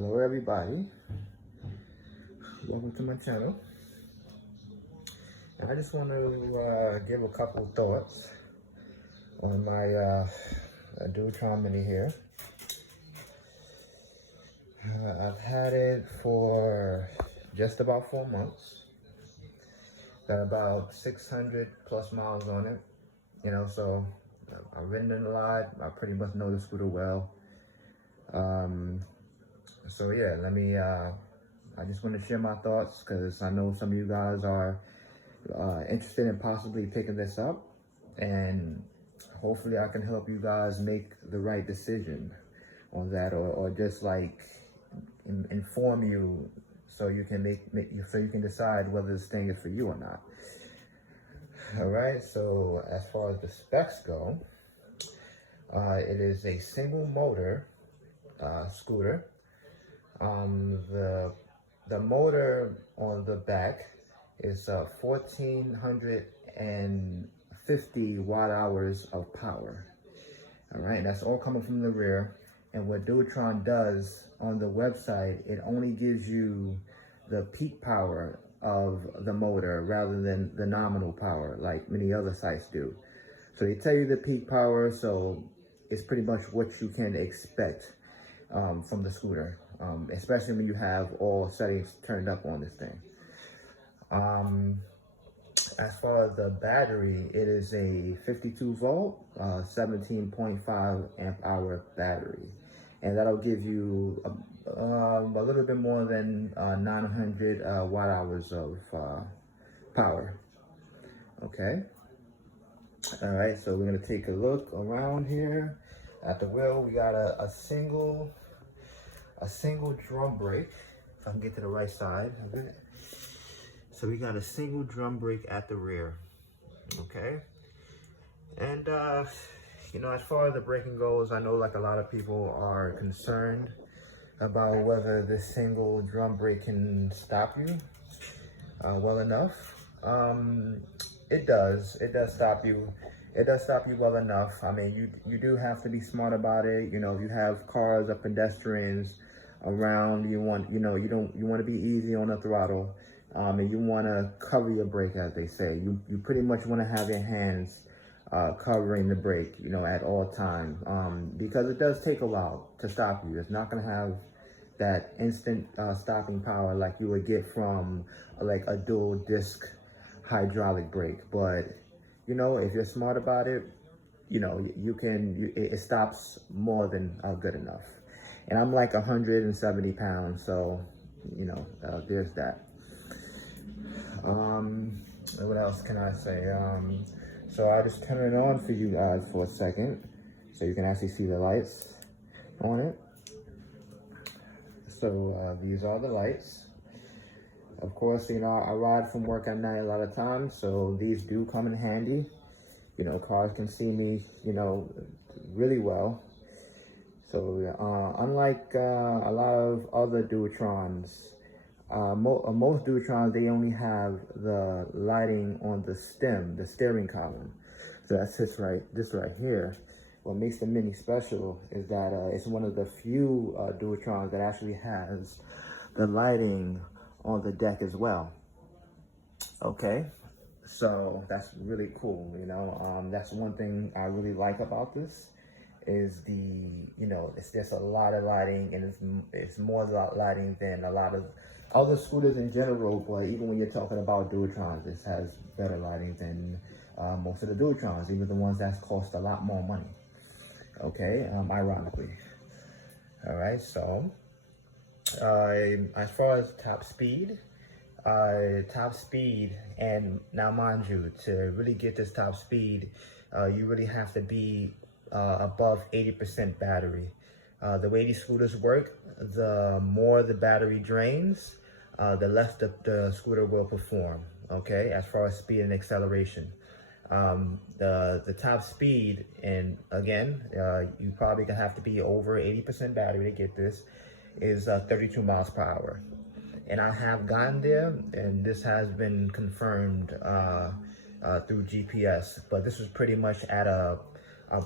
Hello everybody, welcome to my channel. And I just want to give a couple of thoughts on my Dualtron Mini here. I've had it for just about 4 months. Got about 600 plus miles on it, so I've ridden it a lot. I pretty much know the scooter well. So yeah, I just want to share my thoughts because I know some of you guys are interested in possibly picking this up, and hopefully I can help you guys make the right decision on that, or just like inform you so you can so you can decide whether this thing is for you or not. All right, so as far as the specs go, it is a single motor scooter. The motor on the back is 1450 watt hours of power. All right, that's all coming from the rear. And what Dualtron does on the website, it only gives you the peak power of the motor rather than the nominal power like many other sites do. So they tell you the peak power, so it's pretty much what you can expect from the scooter, especially when you have all settings turned up on this thing. As far as the battery, it is a 52 volt, 17.5 amp hour battery. And that'll give you a little bit more than 900 watt hours of power. Okay. All right, so we're gonna take a look around here. At the wheel, we got a single drum brake. If I can get to the right side of it. So we got a single drum brake at the rear, okay? And, as far as the braking goes, I know like a lot of people are concerned about whether this single drum brake can stop you well enough. It does stop you. It does stop you well enough. I mean, you do have to be smart about it. You have cars or pedestrians around, you want to be easy on the throttle. And you want to cover your brake, as they say. You pretty much want to have your hands covering the brake, at all time, because it does take a while to stop you. It's not going to have that instant stopping power like you would get from like a dual disc hydraulic brake. But if you're smart about it, it stops more than good enough. And I'm like 170 pounds, so there's that. What else can I say? So I just turn it on for you guys for a second so you can actually see the lights on it. So these are the lights. Of course, I ride from work at night a lot of times, so these do come in handy. Cars can see me, really well. So unlike a lot of other Dualtrons, most Dualtrons, they only have the lighting on the stem, the steering column. So that's this right here. What makes the Mini special is that it's one of the few Dualtrons that actually has the lighting on the deck as well. Okay, so that's really cool. That's one thing I really like about this is it's just a lot of lighting, and it's more lighting than a lot of other scooters in general. But even when you're talking about Dualtrons, this has better lighting than most of the Dualtrons, even the ones that cost a lot more money. Okay, ironically. All right, so as far as top speed, and now mind you, to really get this top speed, you really have to be above 80% battery. The way these scooters work, the more the battery drains, the less the scooter will perform, okay, as far as speed and acceleration. The top speed, and again, you probably gonna have to be over 80% battery to get this, is 32 miles per hour. And I have gotten there, and this has been confirmed through GPS, but this was pretty much at a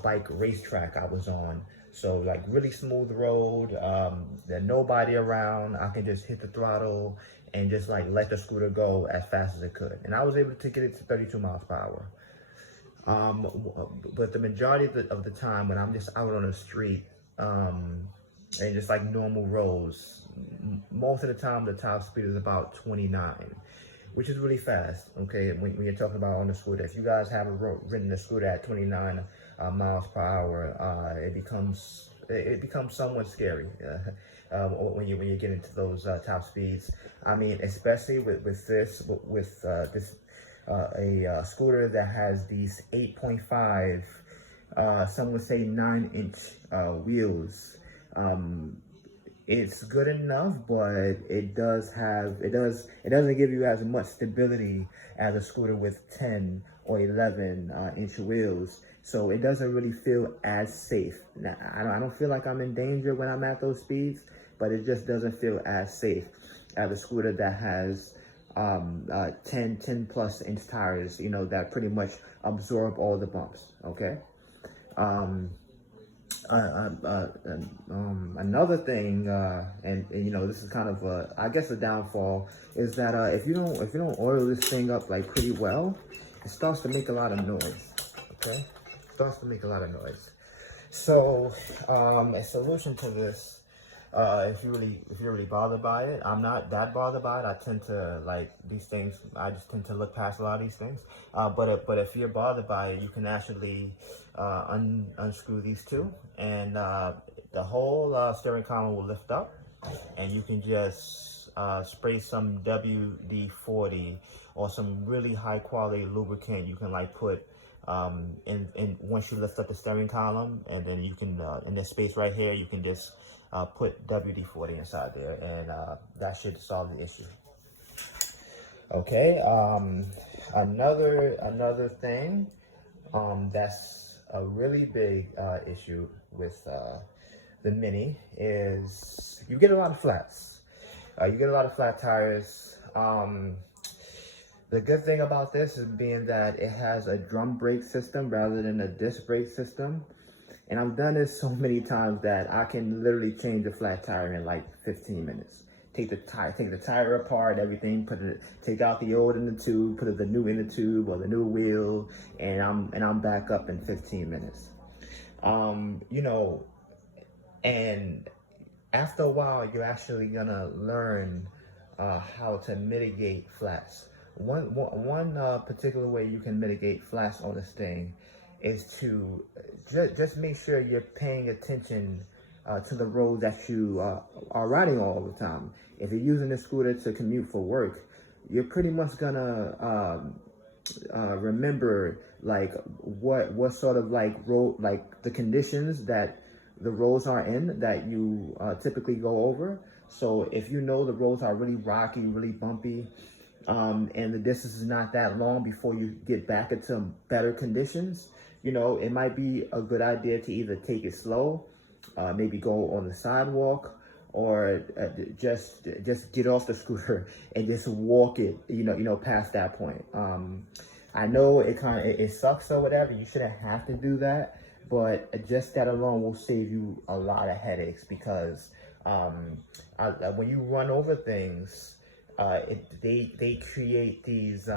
bike racetrack I was on. So like really smooth road, there's nobody around. I can just hit the throttle and just like let the scooter go as fast as it could. And I was able to get it to 32 miles per hour. But the majority of the time when I'm just out on the street, and just like normal roads, most of the time the top speed is about 29, which is really fast. Okay, when you're talking about on the scooter, if you guys haven't ridden the scooter at 29 miles per hour, it becomes somewhat scary when you get into those top speeds. I mean, especially with this a scooter that has these 8.5, some would say 9-inch wheels. It's good enough, but it doesn't give you as much stability as a scooter with 10 or 11 inch wheels. So it doesn't really feel as safe. Now, I don't feel like I'm in danger when I'm at those speeds, but it just doesn't feel as safe as a scooter that has 10 plus inch tires, you know, that pretty much absorb all the bumps. Okay. Another thing, and you know, this is kind of I guess a downfall, is that if you don't oil this thing up like pretty well, it starts to make a lot of noise. Okay, it starts to make a lot of noise. So a solution to this, if you're really bothered by it, I'm not that bothered by it. I tend to like these things. I just tend to look past a lot of these things. But if you're bothered by it, you can actually unscrew these two, and the whole steering column will lift up, and you can just spray some WD-40 or some really high quality lubricant. You can like put in once you lift up the steering column, and then you can in this space right here, you can just put WD-40 inside there, and that should solve the issue. Okay, another thing that's a really big issue with the Mini is you get a lot of flats. You get a lot of flat tires. The good thing about this is being that it has a drum brake system rather than a disc brake system. And I've done this so many times that I can literally change a flat tire in like 15 minutes. Take the tire apart, everything, take out the old in the tube, put the new in the tube or the new wheel, and I'm back up in 15 minutes. You know, and after a while, you're actually gonna learn how to mitigate flats. One particular way you can mitigate flats on this thing is to just make sure you're paying attention to the road that you are riding all the time. If you're using the scooter to commute for work, you're pretty much gonna remember like what sort of like road, like the conditions that the roads are in that you typically go over. So if you know the roads are really rocky, really bumpy, and the distance is not that long before you get back into better conditions, you know, it might be a good idea to either take it slow, maybe go on the sidewalk, or just get off the scooter and just walk it, you know, past that point. I know it sucks or whatever. You shouldn't have to do that, but just that alone will save you a lot of headaches, because when you run over things, they create these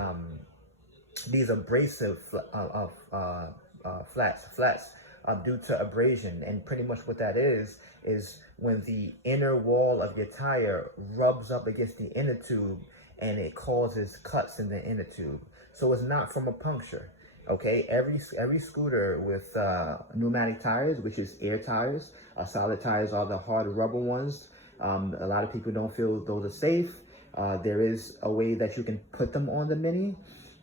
abrasive flats due to abrasion. And pretty much what that is when the inner wall of your tire rubs up against the inner tube, and it causes cuts in the inner tube. So it's not from a puncture. Okay, every scooter with pneumatic tires, which is air tires, solid tires are the hard rubber ones. A lot of people don't feel those are safe. There is a way that you can put them on the Mini,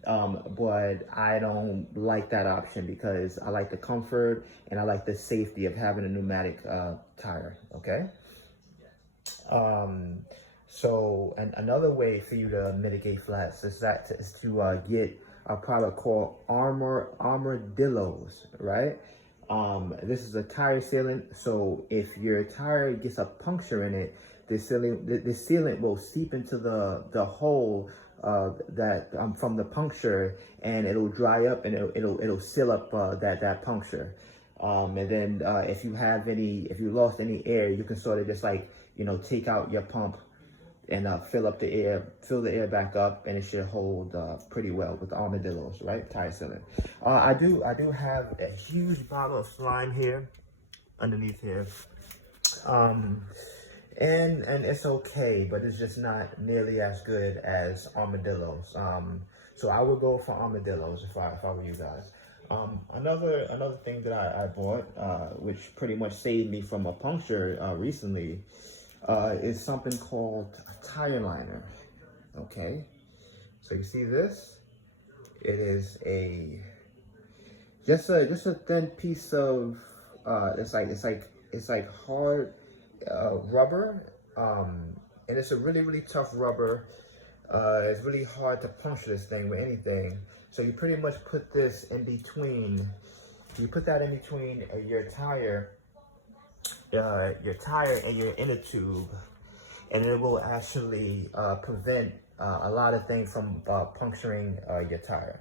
but I don't like that option because I like the comfort and I like the safety of having a pneumatic tire. Okay. So another way for you to mitigate flats is to get a product called Armadillos, right? This is a tire sealant. So if your tire gets a puncture in it, the sealant will seep into the hole from the puncture, and it'll dry up, and it'll seal up that puncture. And then if you lost any air, you can sort of just like, take out your pump and fill the air back up, and it should hold pretty well with the armadillos, right? Tire cylinder. I do have a huge bottle of slime here, underneath here. And it's okay, but it's just not nearly as good as armadillos. So I would go for armadillos if I were you guys. Another thing that I bought, which pretty much saved me from a puncture recently, is something called a tire liner. Okay, so you see this? It is just a thin piece of it's like hard rubber, and it's a really tough rubber. It's really hard to puncture this thing with anything. So you pretty much put this in between. You put that in between your tire and your inner tube, and it will actually prevent a lot of things from puncturing your tire.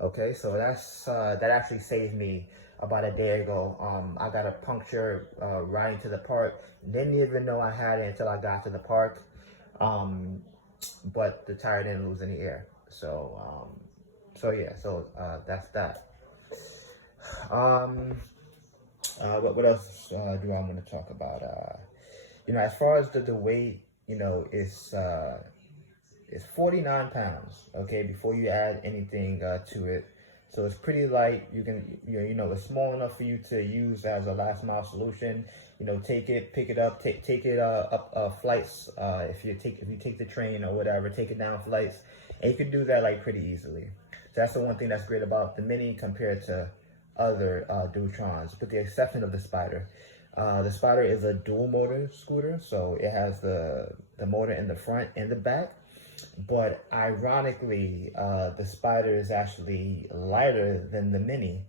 Okay, so that actually saved me about a day ago. I got a puncture riding to the park. Didn't even know I had it until I got to the park. But the tire didn't lose any air. So that's that. What else do I want to talk about? As far as the weight, it's 49 pounds. Okay, before you add anything to it. So it's pretty light. You can, it's small enough for you to use as a last mile solution. Take it, pick it up, take it up flights. If you take the train or whatever, take it down flights, and you can do that like pretty easily. So that's the one thing that's great about the Mini compared to other Dualtrons, with the exception of the Spider. The Spider is a dual motor scooter, so it has the motor in the front and the back. But ironically, the Spider is actually lighter than the Mini.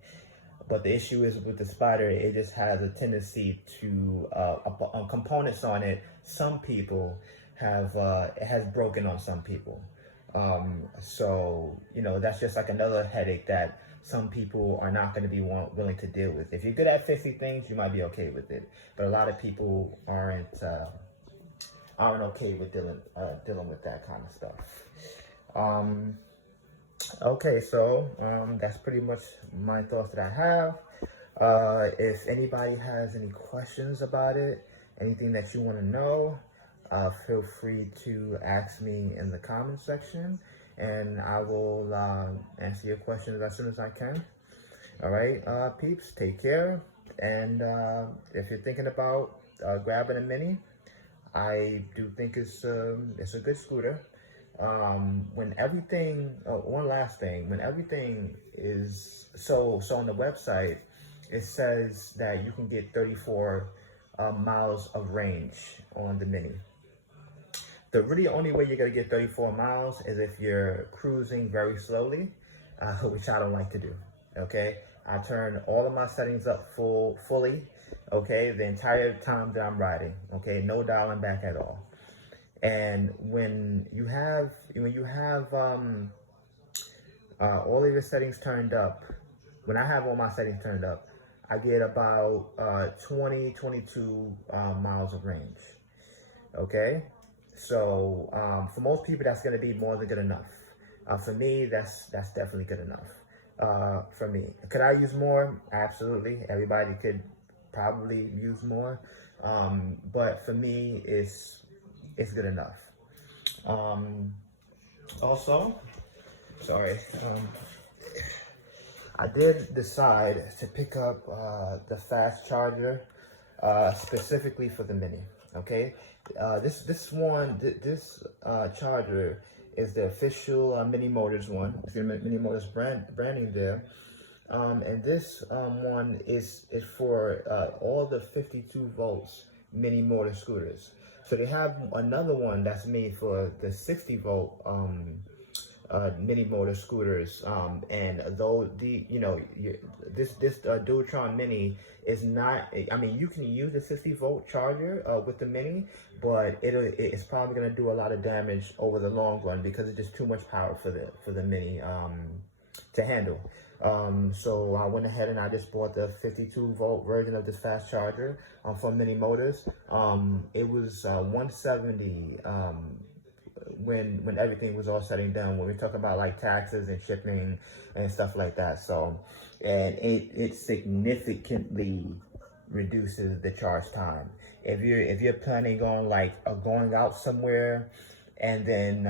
But the issue is with the Spider, it just has a tendency to, components on it, some people it has broken on some people. So, that's just like another headache that some people are not going to be willing to deal with. If you're good at fixing things, you might be okay with it. But a lot of people aren't okay with dealing with that kind of stuff. Okay, so that's pretty much my thoughts that I have. If anybody has any questions about it, anything that you want to know, feel free to ask me in the comment section, and I will answer your questions as soon as I can. All right, peeps, take care. And if you're thinking about grabbing a Mini, I do think it's a good scooter. When everything, one last thing, when everything is, so on the website, it says that you can get 34 miles of range on the Mini. The really only way you're gonna get 34 miles is if you're cruising very slowly, which I don't like to do, okay? I turn all of my settings up fully, okay, the entire time that I'm riding, okay? No dialing back at all. And when you have all of your settings turned up, when I have all my settings turned up, I get about 22 miles of range. Okay, so for most people, that's going to be more than good enough. For me, that's definitely good enough. For me, could I use more? Absolutely. Everybody could probably use more, but for me, it's good enough. Also, sorry, I did decide to pick up the fast charger specifically for the Mini. Okay, this charger is the official Mini Motors one. It's the Mini Motors branding there. And this one is for all the 52 volts Mini Motor scooters. So they have another one that's made for the 60 volt Mini Motor scooters. And though this Dualtron Mini is not, I mean, you can use a 60 volt charger with the Mini, but it's probably going to do a lot of damage over the long run because it's just too much power for the Mini to handle. So I went ahead and I just bought the 52-volt version of this fast charger from Mini Motors. It was 170 when everything was all said and done. When we're talking about like taxes and shipping and stuff like that. So, and it significantly reduces the charge time. If you're planning on like going out somewhere, and then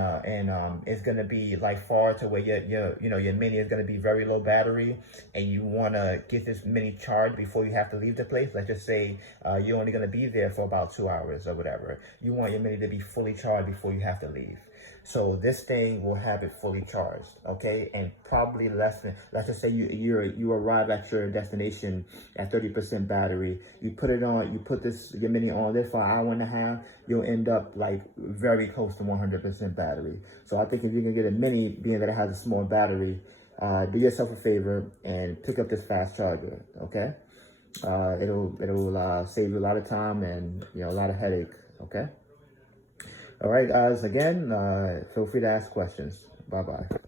it's gonna be like far to where your Mini is gonna be very low battery, and you wanna get this Mini charged before you have to leave the place. Let's just say you're only gonna be there for about 2 hours or whatever. You want your Mini to be fully charged before you have to leave. So this thing will have it fully charged, okay? And probably less than, let's just say you arrive at your destination at 30% battery. You put it on, you put your Mini on this for an hour and a half, you'll end up like very close to 100% battery. So I think if you can get a Mini, being that it has a small battery, do yourself a favor and pick up this fast charger, okay? It'll save you a lot of time and a lot of headache, okay? All right, guys, again, feel free to ask questions. Bye-bye.